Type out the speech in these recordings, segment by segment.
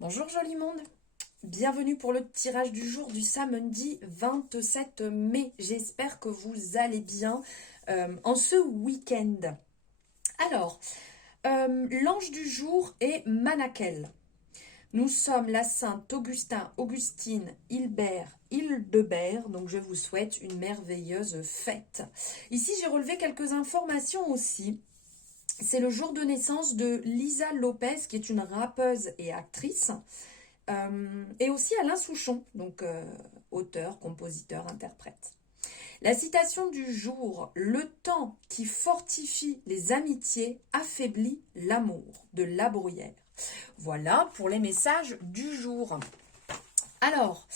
Bonjour joli monde, bienvenue pour le tirage du jour du samedi 27 mai. J'espère que vous allez bien en ce week-end. Alors, l'ange du jour est Manakel. Nous sommes la Sainte Augustin, Augustine, Hilbert, Hildebert, donc je vous souhaite une merveilleuse fête. Ici, j'ai relevé quelques informations aussi. C'est le jour de naissance de Lisa Lopez, qui est une rappeuse et actrice. Et aussi Alain Souchon, donc auteur, compositeur, interprète. La citation du jour: le temps qui fortifie les amitiés affaiblit l'amour, de La Bruyère. Voilà pour les messages du jour. Alors,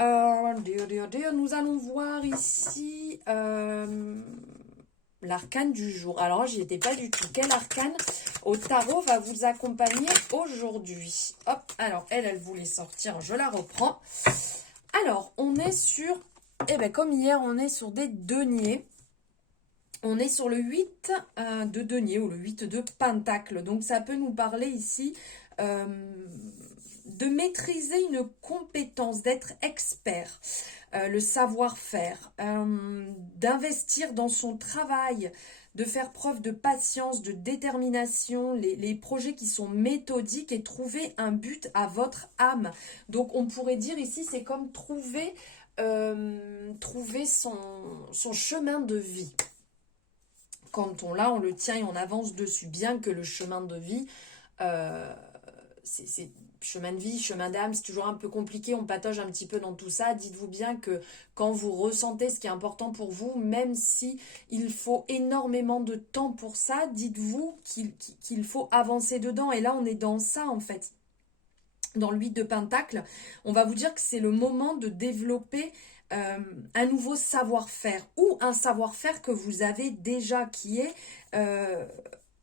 nous allons voir ici l'arcane du jour. Alors, j'y étais pas du tout. Quel arcane au tarot va vous accompagner aujourd'hui? Hop, alors elle voulait sortir, je la reprends. Alors, on est sur, comme hier, on est sur des deniers. On est sur le 8 de denier ou le 8 de pentacle. Donc, ça peut nous parler ici de maîtriser une compétence, d'être expert, le savoir-faire, d'investir dans son travail, de faire preuve de patience, de détermination, les projets qui sont méthodiques et trouver un but à votre âme. Donc on pourrait dire ici, c'est comme trouver son chemin de vie. Quand on l'a, on le tient et on avance dessus, bien que le chemin de vie, c'est chemin de vie, chemin d'âme, c'est toujours un peu compliqué, on patauge un petit peu dans tout ça. Dites-vous bien que quand vous ressentez ce qui est important pour vous, même si il faut énormément de temps pour ça, dites-vous qu'il faut avancer dedans. Et là, on est dans ça, en fait. Dans le 8 de Pentacle, on va vous dire que c'est le moment de développer un nouveau savoir-faire ou un savoir-faire que vous avez déjà, qui est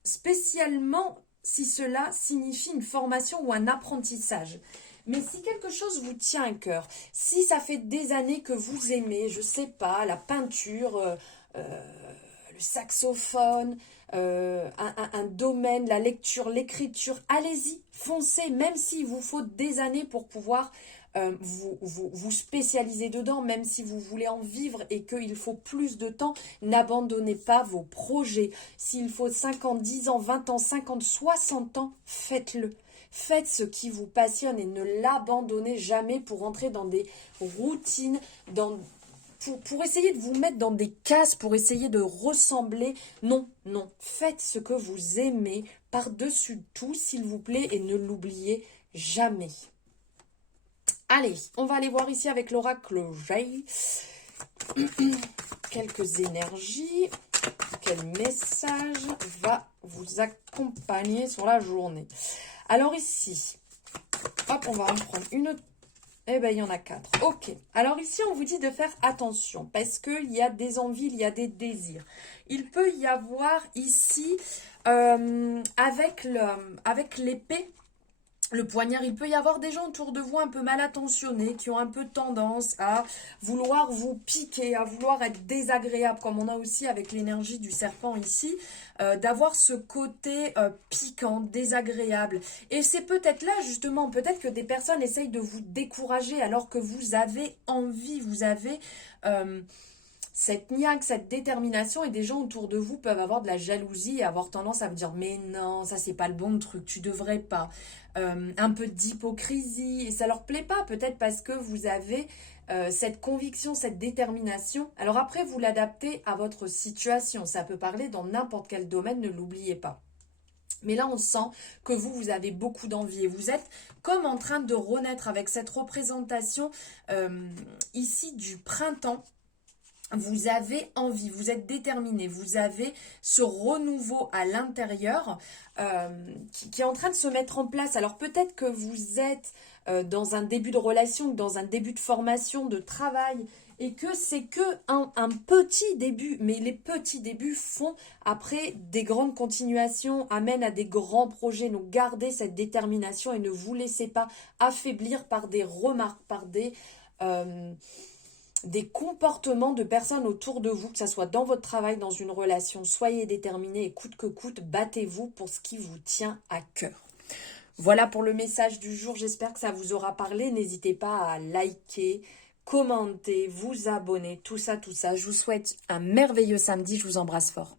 spécialement si cela signifie une formation ou un apprentissage. Mais si quelque chose vous tient à cœur, si ça fait des années que vous aimez, je sais pas, la peinture, le saxophone, un domaine, la lecture, l'écriture, allez-y, foncez, même s'il vous faut des années pour pouvoir vous spécialiser dedans, même si vous voulez en vivre et qu'il faut plus de temps, n'abandonnez pas vos projets. S'il faut 5 ans, 10 ans, 20 ans, 50, 60 ans, faites-le. Faites ce qui vous passionne et ne l'abandonnez jamais pour entrer dans des routines, pour essayer de vous mettre dans des cases, pour essayer de ressembler. Non, non, faites ce que vous aimez par-dessus tout, s'il vous plaît, et ne l'oubliez jamais. Allez, on va aller voir ici avec l'oracle Jay. Quelques énergies. Quel message va vous accompagner sur la journée? Alors ici, hop, on va en prendre une. Eh bien, il y en a 4. Ok. Alors ici, on vous dit de faire attention parce qu'il y a des envies, il y a des désirs. Il peut y avoir ici, avec l'épée, le poignard, il peut y avoir des gens autour de vous un peu mal intentionnés, qui ont un peu tendance à vouloir vous piquer, à vouloir être désagréable, comme on a aussi avec l'énergie du serpent ici, d'avoir ce côté piquant, désagréable. Et c'est peut-être là, justement, peut-être que des personnes essayent de vous décourager alors que vous avez envie, vous avez cette niaque, cette détermination, et des gens autour de vous peuvent avoir de la jalousie et avoir tendance à vous dire mais non, ça c'est pas le bon truc, tu devrais pas. Un peu d'hypocrisie, et ça leur plaît pas, peut-être parce que vous avez cette conviction, cette détermination. Alors après, vous l'adaptez à votre situation, ça peut parler dans n'importe quel domaine, ne l'oubliez pas. Mais là, on sent que vous avez beaucoup d'envie et vous êtes comme en train de renaître avec cette représentation ici du printemps. Vous avez envie, vous êtes déterminé, vous avez ce renouveau à l'intérieur qui est en train de se mettre en place. Alors peut-être que vous êtes dans un début de relation, dans un début de formation, de travail, et que c'est que un petit début. Mais les petits débuts font après des grandes continuations, amènent à des grands projets. Donc gardez cette détermination et ne vous laissez pas affaiblir par des remarques, par des comportements de personnes autour de vous, que ce soit dans votre travail, dans une relation. Soyez déterminés et coûte que coûte, battez-vous pour ce qui vous tient à cœur. Voilà pour le message du jour. J'espère que ça vous aura parlé. N'hésitez pas à liker, commenter, vous abonner, tout ça, tout ça. Je vous souhaite un merveilleux samedi. Je vous embrasse fort.